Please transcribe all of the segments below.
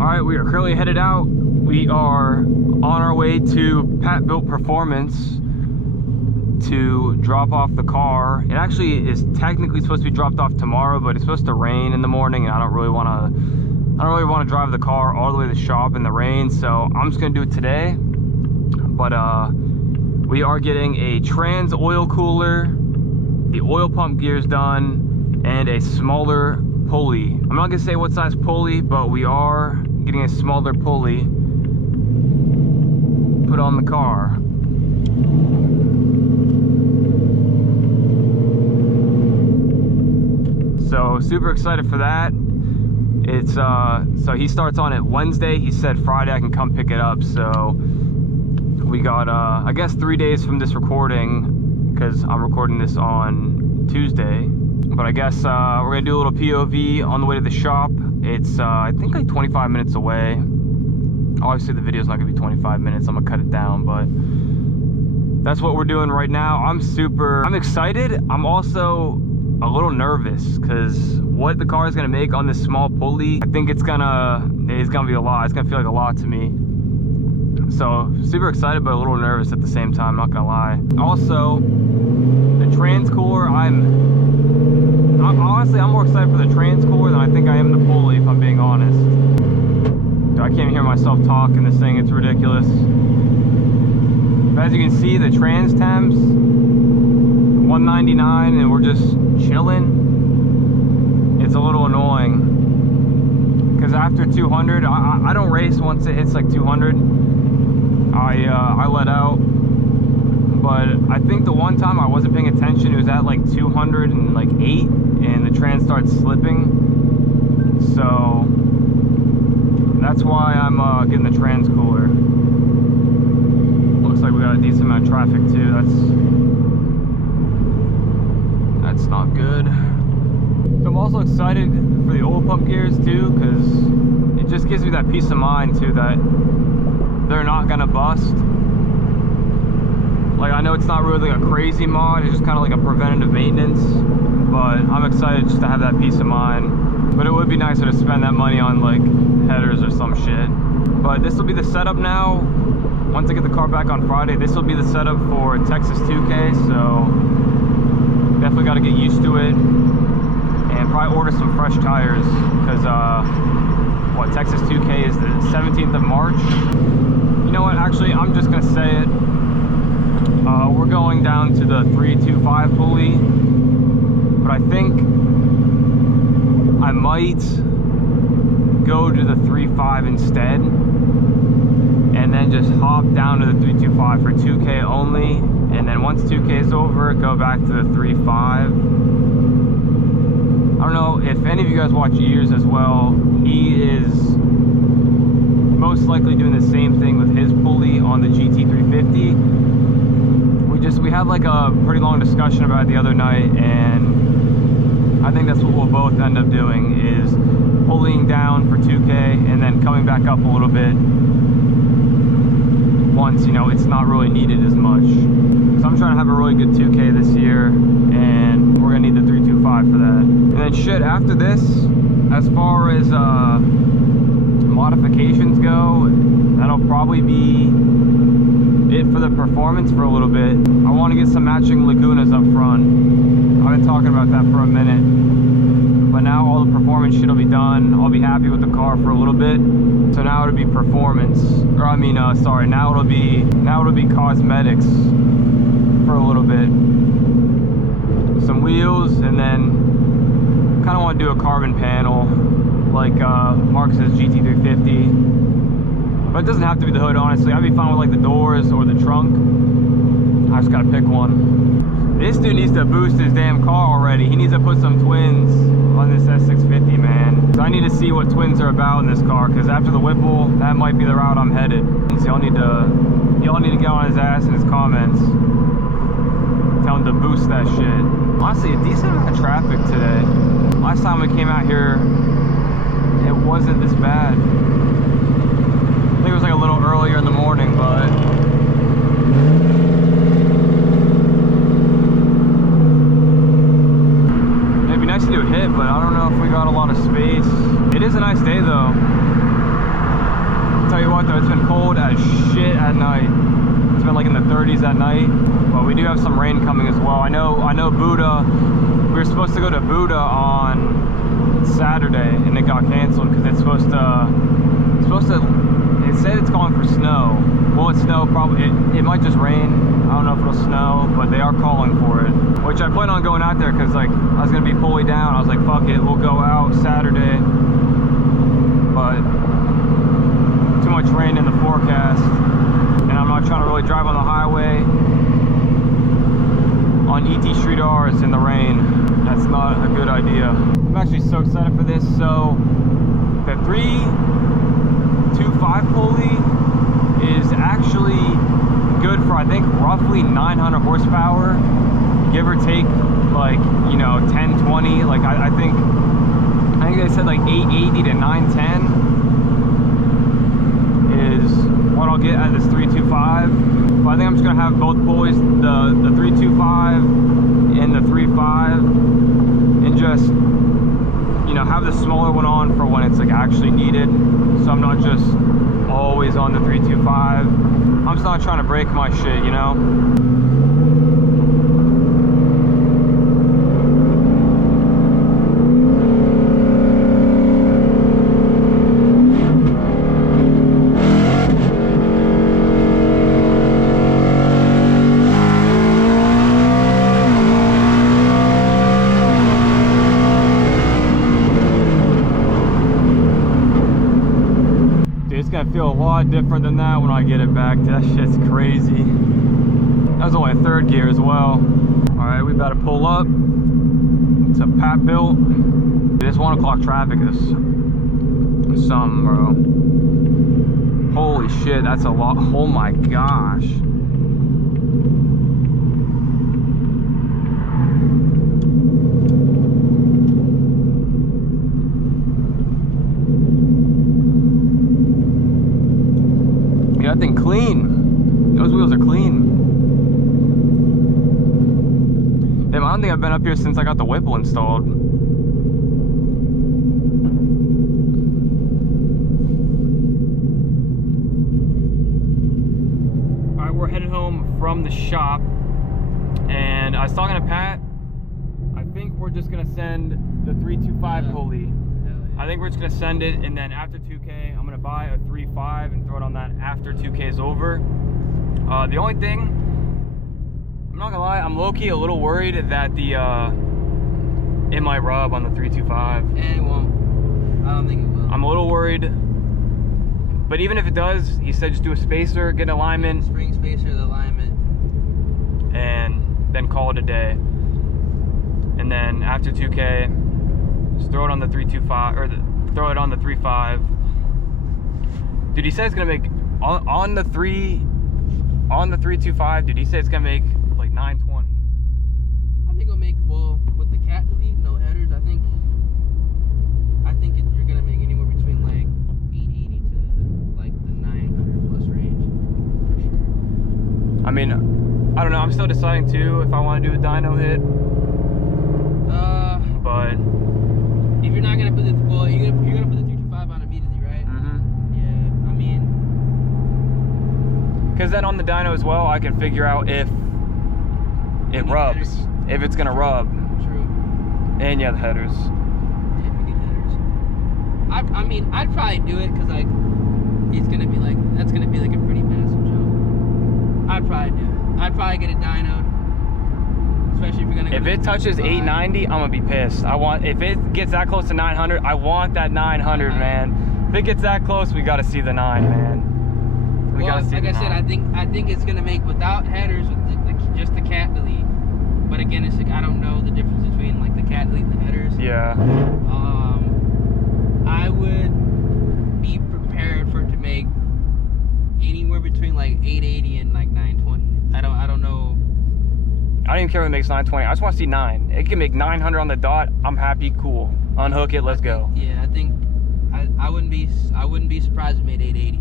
Alright, we are currently headed out. We are on our way to Pat Built Performance to drop off the car. It actually is technically supposed to be dropped off tomorrow, but it's supposed to rain in the morning, and I don't really want to drive the car all the way to the shop in the rain, so I'm just gonna do it today. But we are getting a trans oil cooler, the oil pump gear's done, and a smaller pulley. I'm not gonna say what size pulley, but we are getting a smaller pulley put on the car. So super excited for that. It's so he starts on it Wednesday. He said Friday I can come pick it up. So we got I guess 3 days from this recording, because I'm recording this on Tuesday. But I guess we're gonna do a little POV on the way to the shop. It's I think like 25 minutes away. Obviously the video's not gonna be 25 minutes. I'm gonna cut it down, but that's what we're doing right now. I'm excited. I'm also a little nervous because what the car is gonna make on this small pulley, I think it's gonna be a lot. It's gonna feel like a lot to me. So super excited, but a little nervous at the same time, not gonna lie. Also, the trans cooler, honestly, I'm more excited for the trans cooler than I think I am the pulley, if I'm being honest. Dude, I can't hear myself talk in this thing, it's ridiculous. But as you can see, the trans temps, 199, and we're just chilling. It's a little annoying because after 200, I don't race once it hits like 200. I let out, but I think the one time I wasn't paying attention, it was at like 208, and the trans starts slipping. So that's why I'm getting the trans cooler. Looks like we got a decent amount of traffic too. That's not good. So I'm also excited for the oil pump gears too, because it just gives me that peace of mind too that they're not gonna bust. Like, I know it's not really like a crazy mod, it's just kind of like a preventative maintenance, but I'm excited just to have that peace of mind. But it would be nicer to spend that money on like headers or some shit. But this will be the setup now. Once I get the car back on Friday, this will be the setup for Texas 2K, so definitely got to get used to it, and probably order some fresh tires, because Texas 2K is the 17th of March. You know what, actually I'm just gonna say it. We're going down to the 325 pulley, but I think I might go to the 3.5 instead, and then just hop down to the 325 for 2K only. And then once 2K is over, go back to the 3.5. I don't know if any of you guys watch Years as well. He is most likely doing the same thing with his pulley on the GT 350. We had like a pretty long discussion about it the other night, and I think that's what we'll both end up doing, is pulling down for 2K and then coming back up a little bit once, you know, it's not really needed as much. So I'm trying to have a really good 2K this year, and we're gonna need the 325 for that. And then shit, after this, as far as modifications go, that'll probably be it for the performance for a little bit. I want to get some matching Lagunas up front. I've been talking about that for a minute, but now all the performance shit will be done. I'll be happy with the car for a little bit. So now it'll be performance, or I mean, sorry, now it'll be cosmetics for a little bit. Some wheels, and then kind of want to do a carbon panel like Marcus's GT350. But it doesn't have to be the hood, honestly. I'd be fine with like the doors or the trunk. I just gotta pick one. This dude needs to boost his damn car already. He needs to put some twins on this S650, man. So I need to see what twins are about in this car, because after the Whipple, that might be the route I'm headed. So y'all need to get on his ass in his comments. Tell him to boost that shit. Honestly, a decent amount of traffic today. Last time we came out here, it wasn't this bad. I think it was like a little earlier in the morning, but it'd be nice to do a hit, but I don't know if we got a lot of space. It is a nice day though. Tell you what though, it's been cold as shit at night. It's been like in the 30s at night, but we do have some rain coming as well. I know Buddha, we were supposed to go to Buddha on Saturday and it got canceled because it's supposed to, it said it's calling for snow. Will it snow? Probably. It might just rain. I don't know if it'll snow, but they are calling for it. Which I plan on going out there because like I was gonna be Pulley down. I was like, fuck it, we'll go out Saturday. But too much rain in the forecast, and I'm not trying to really drive on the highway on ET Street R's in the rain. That's not a good idea. I'm actually so excited for this. So the 325 Pulley is actually good for, I think, roughly 900 horsepower, give or take, like, you know, 10, 20. Like I think they said like 880 to 910 is what I'll get at this 325. But I think I'm just gonna have both Pulleys, the 325 and the 35, and just, you know, have the smaller one on for when it's like actually needed, so I'm not just always on the 325. I'm just not trying to break my shit, you know. Feel a lot different than that when I get it back. That shit's crazy. That was only a third gear as well. All right, we about to pull up. It's a Pat built. This 1 o'clock traffic is something, bro. Holy shit, that's a lot. Oh my gosh. That thing clean. Those wheels are clean. Damn, I don't think I've been up here since I got the Whipple installed. Alright, we're headed home from the shop, and I was talking to Pat. I think we're just gonna send the 325 Pulley. I think we're just gonna send it, and then after 2K, I'm gonna buy a 3.5 and throw it on that after 2K is over. The only thing, I'm not gonna lie, I'm low-key a little worried that the it might rub on the 325. And it won't. I don't think it will. I'm a little worried, but even if it does, he said just do a spacer, get an alignment, spring spacer, the alignment, and then call it a day. And then after 2K, just throw it on the 325, or throw it on the 3.5. Dude, he said it's gonna make on the 325. Dude, he said it's gonna make like 920. I think it'll make, well, with the cat delete, no headers. I think you're gonna make anywhere between like 880 to like the 900 plus range, for sure. I mean, I don't know. I'm still deciding too if I want to do a dyno hit. But if you're not gonna put the, well, you're gonna put the 325 on immediately, right? Mm-hmm. Yeah, I mean, because then on the dyno as well, I can figure out if it rubs, if it's gonna rub. True. And yeah, the headers. Yeah, if we need headers. I mean, I'd probably do it because like it's gonna be like, that's gonna be like a pretty massive jump. I'd probably do it. I'd probably get it dynoed. Especially if you're gonna go. If it touches 890, I'm gonna be pissed. If it gets that close to 900, I want that 900, man. If it gets that close, we gotta see the 9, man. We gotta see like the I said, 9. I think it's gonna make without headers, with just the cat delete. But again, it's like I don't know the difference between like the cat delete and the headers. Yeah. I would be prepared for it to make anywhere between like 880 and like 920. I don't know. I don't even care if it makes 920. I just want to see 9. It can make 900 on the dot. I'm happy. Cool. Unhook it. Let's go. Yeah, I think I wouldn't be surprised if it made 880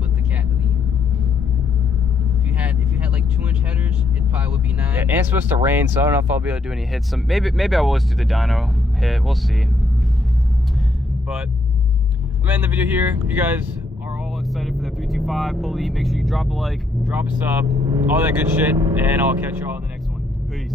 with the cat delete. If you had like 2-inch headers, it probably would be 9. Yeah, and it's supposed to rain, so I don't know if I'll be able to do any hits. Maybe I will just do the dyno hit. We'll see. But gonna end the video here. If you guys are all excited for the 325 Pulley, make sure you drop a like, drop a sub, all that good shit, and I'll catch y'all in the next one. Peace.